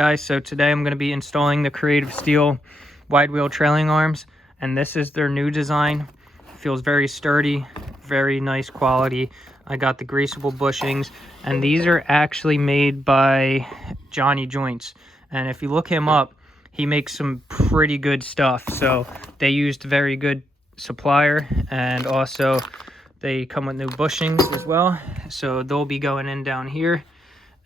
Guys, so today I'm going to be installing the Creative Steel wide wheel trailing arms, and this is their new design. Feels very sturdy, very nice quality. I got the greasable bushings, and these are actually made by Johnny Joints, and if you look him up, he makes some pretty good stuff. So they used a very good supplier, and also they come with new bushings as well, so they'll be going in down here.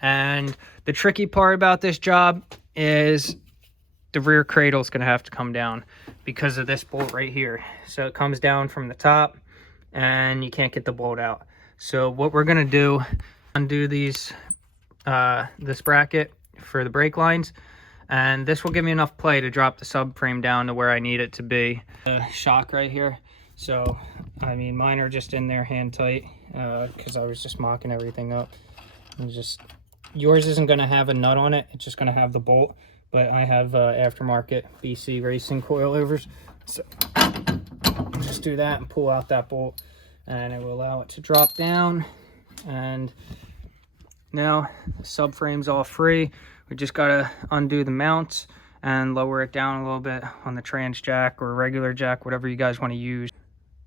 And the tricky part about this job is the rear cradle is going to have to come down because of this bolt right here. So it comes down from the top and you can't get the bolt out. So what we're going to do, undo these this bracket for the brake lines, and this will give me enough play to drop the subframe down to where I need it to be. The shock right here. So I mean, mine are just in there hand tight because I was just mocking everything up. And just yours isn't going to have a nut on it, it's just going to have the bolt, but I have aftermarket BC racing coilovers, so just do that and pull out that bolt and it will allow it to drop down. And now the subframe's all free. We just got to undo the mounts and lower it down a little bit on the trans jack or regular jack, whatever you guys want to use.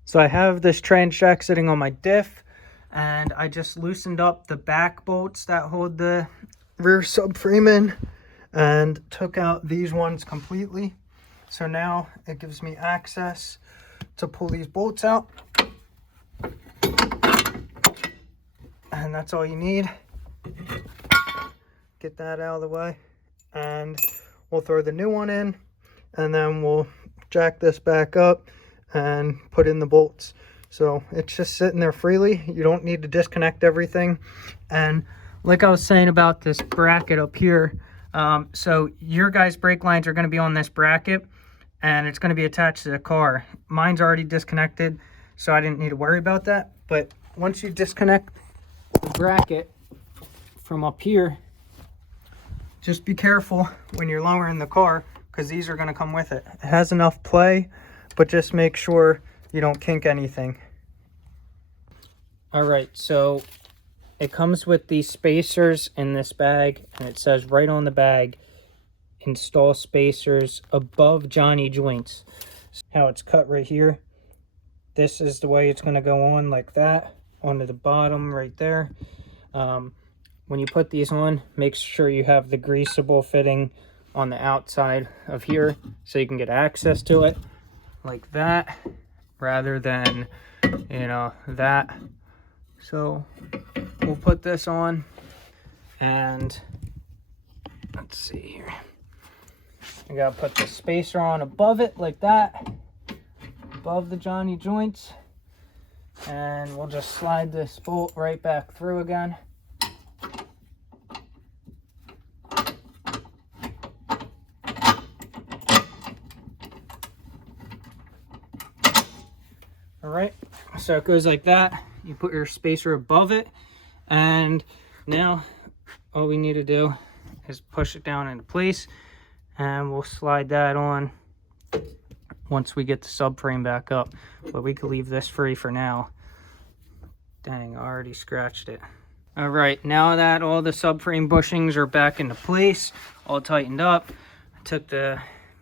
So I have this trans jack sitting on my diff, and I just loosened up the back bolts that hold the rear subframe in and took out these ones completely. So now it gives me access to pull these bolts out, and that's all you need. Get that out of the way, and we'll throw the new one in, and then we'll jack this back up and put in the bolts. So it's just sitting there freely. You don't need to disconnect everything. And like I was saying about this bracket up here, so your guys' brake lines are going to be on this bracket, and it's going to be attached to the car. Mine's already disconnected, so I didn't need to worry about that. But once you disconnect the bracket from up here, just be careful when you're lowering the car, because these are going to come with it. It has enough play, but just make sure you don't kink anything. All right, so it comes with these spacers in this bag, and it says right on the bag, install spacers above Johnny Joints. How it's cut right here. This is the way it's going to go on, like that, onto the bottom right there. When you put these on, make sure you have the greasable fitting on the outside of here so you can get access to it like that, rather than, you know, that. So we'll put this on, and let's see here. I gotta put the spacer on above it like that, above the Johnny Joints, and we'll just slide this bolt right back through again. All right, so it goes like that. You put your spacer above it, and now all we need to do is push it down into place, and we'll slide that on once we get the subframe back up. But we could leave this free for now. Dang, I already scratched it. All right, now that all the subframe bushings are back into place, all tightened up, I took the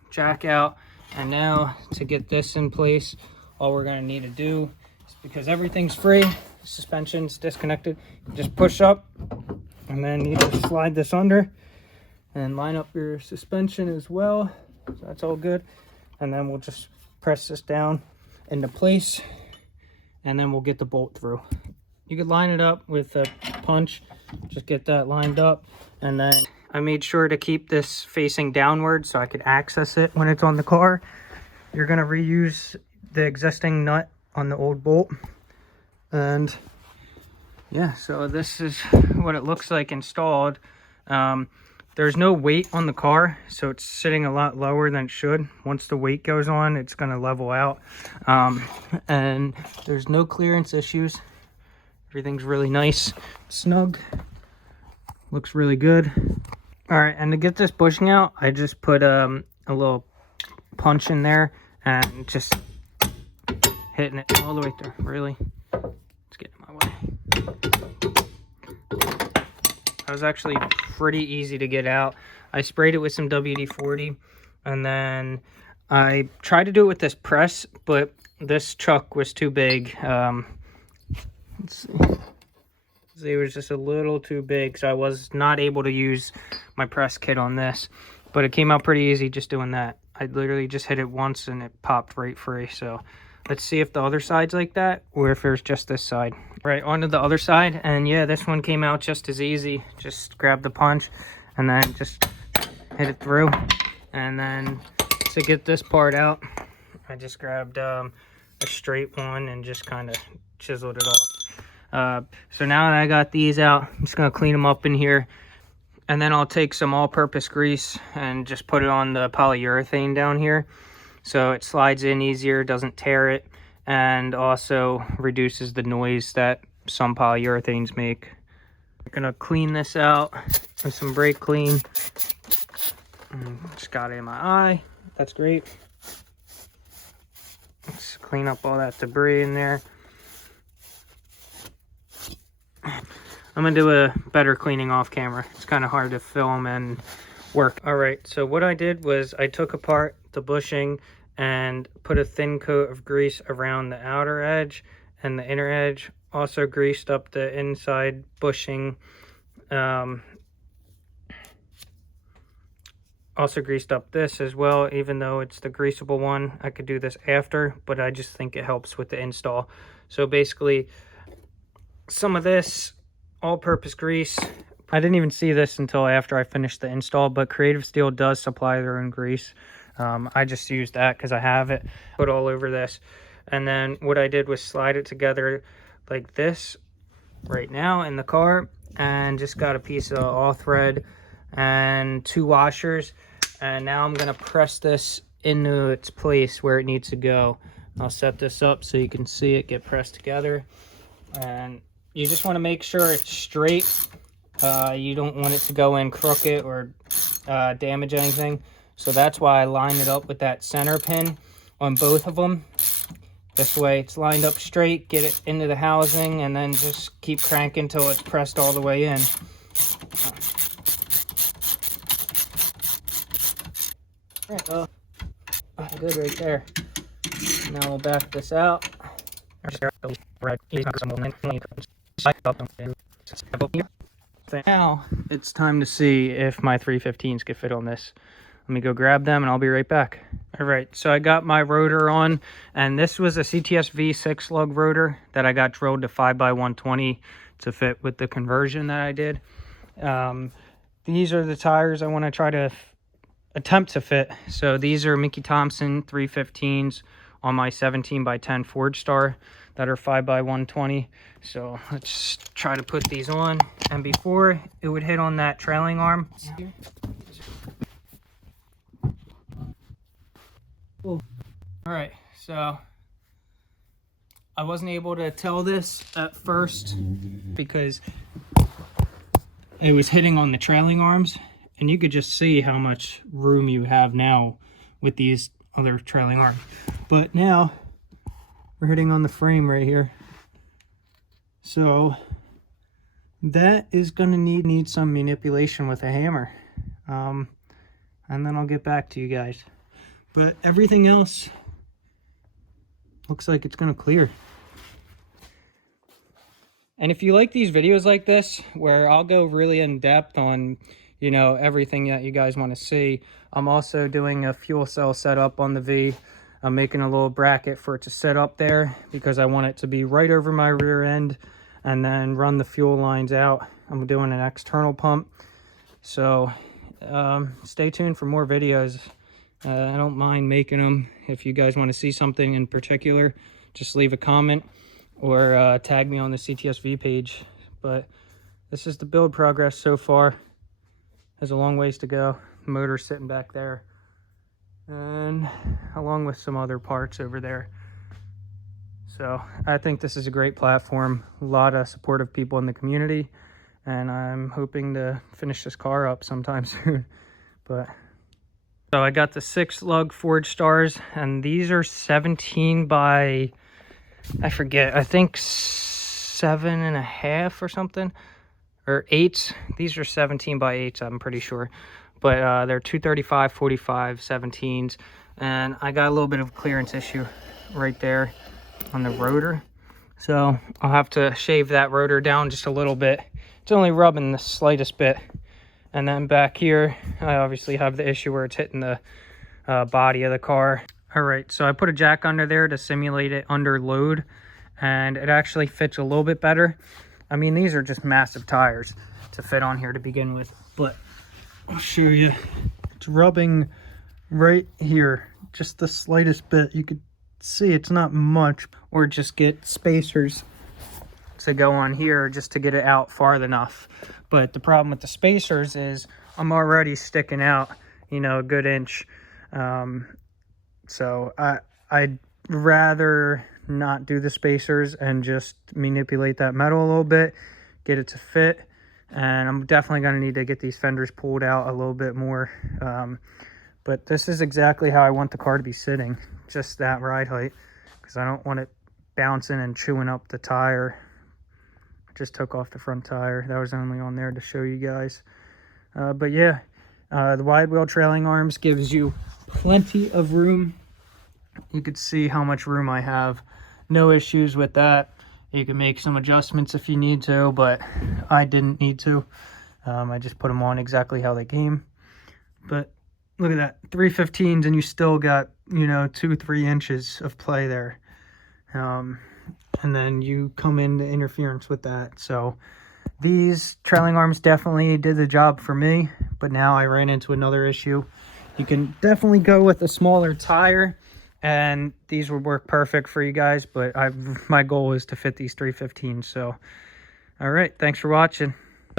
jack out, and now to get this in place, all we're going to need to do is, because everything's free, the suspension's disconnected, just push up, and then you just slide this under and line up your suspension as well. So that's all good. And then we'll just press this down into place, and then we'll get the bolt through. You could line it up with a punch, just get that lined up. And then I made sure to keep this facing downward so I could access it when it's on the car. You're going to reuse the existing nut on the old bolt, and yeah, so this is what it looks like installed. There's no weight on the car, so it's sitting a lot lower than it should. Once the weight goes on, it's going to level out, and there's no clearance issues. Everything's really nice, snug, looks really good. All right, and to get this bushing out, I just put a little punch in there and just hitting it all the way through. Really, it's getting in my way. That was actually pretty easy to get out. I sprayed it with some WD-40, and then I tried to do it with this press, but this chuck was too big. Let's see. It was just a little too big, so I was not able to use my press kit on this, but it came out pretty easy just doing that. I literally just hit it once and it popped right free. So let's see if the other side's like that, or if there's just this side. Right, onto the other side, and yeah, this one came out just as easy. Just grab the punch and then just hit it through. And then to get this part out, I just grabbed a straight one and just kind of chiseled it off. So now that I got these out, I'm just gonna clean them up in here, and then I'll take some all-purpose grease and just put it on the polyurethane down here, so it slides in easier, doesn't tear it, and also reduces the noise that some polyurethanes make. I'm gonna clean this out with some brake clean. Just got it in my eye. That's great. Let's clean up all that debris in there. I'm gonna do a better cleaning off camera. It's kind of hard to film and work. All right, so what I did was I took apart the bushing and put a thin coat of grease around the outer edge and the inner edge. Also greased up the inside bushing. Also greased up this as well, even though it's the greasable one. I could do this after, but I just think it helps with the install. So basically, some of this all-purpose grease. I didn't even see this until after I finished the install, but Creative Steel does supply their own grease. I just used that because I have it. Put all over this. And then what I did was slide it together like this right now in the car, and just got a piece of all thread and 2 washers. And now I'm going to press this into its place where it needs to go. I'll set this up so you can see it get pressed together. And you just want to make sure it's straight. You don't want it to go in crooked or damage anything. So that's why I lined it up with that center pin on both of them. This way it's lined up straight, get it into the housing, and then just keep cranking until it's pressed all the way in. Good right there. Now we'll back this out. Now it's time to see if my 315s could fit on this. Let me go grab them and I'll be right back. All right, so I got my rotor on, and this was a CTSV 6-lug rotor that I got drilled to 5x120 to fit with the conversion that I did. These are the tires I want to try to attempt to fit. So these are Mickey Thompson 315s on my 17x10 Ford Star that are 5x120. So let's try to put these on, and before it would hit on that trailing arm. All right, so I wasn't able to tell this at first because it was hitting on the trailing arms, and you could just see how much room you have now with these other trailing arms. But now we're hitting on the frame right here. So that is going to need some manipulation with a hammer. And then I'll get back to you guys. But everything else looks like it's going to clear. And if you like these videos like this, where I'll go really in depth on, you know, everything that you guys want to see, I'm also doing a fuel cell setup on the V. I'm making a little bracket for it to set up there because I want it to be right over my rear end and then run the fuel lines out. I'm doing an external pump. So stay tuned for more videos. I don't mind making them. If you guys want to see something in particular, just leave a comment or tag me on the CTSV page. But this is the build progress so far. There's a long ways to go. The motor's sitting back there, and along with some other parts over there. So I think this is a great platform. A lot of supportive people in the community, and I'm hoping to finish this car up sometime soon. But so I got the 6-lug Ford Stars, and these are 17 by, I forget, I think 7.5 or something, or 8s. These are 17 by 8s, I'm pretty sure. but they're 235, 45, 17s. And I got a little bit of clearance issue right there on the rotor. So I'll have to shave that rotor down just a little bit. It's only rubbing the slightest bit. And then back here, I obviously have the issue where it's hitting the body of the car. All right, so I put a jack under there to simulate it under load, and it actually fits a little bit better. I mean, these are just massive tires to fit on here to begin with, but I'll show you. It's rubbing right here, just the slightest bit. You could see it's not much, or just get spacers to go on here just to get it out far enough. But the problem with the spacers is I'm already sticking out, you know, a good inch. So I'd rather not do the spacers and just manipulate that metal a little bit, get it to fit. And I'm definitely going to need to get these fenders pulled out a little bit more. But this is exactly how I want the car to be sitting, just that ride height, because I don't want it bouncing and chewing up the tire. I just took off the front tire. That was only on there to show you guys. But yeah, the wide wheel trailing arms gives you plenty of room. You could see how much room I have. No issues with that. You can make some adjustments if you need to, but I didn't need to. I just put them on exactly how they came. But look at that, 315s, and you still got, you know, 2-3 inches of play there. And then you come into interference with that. So these trailing arms definitely did the job for me, but now I ran into another issue. You can definitely go with a smaller tire, and these would work perfect for you guys, but my goal is to fit these 315s. So, all right, thanks for watching.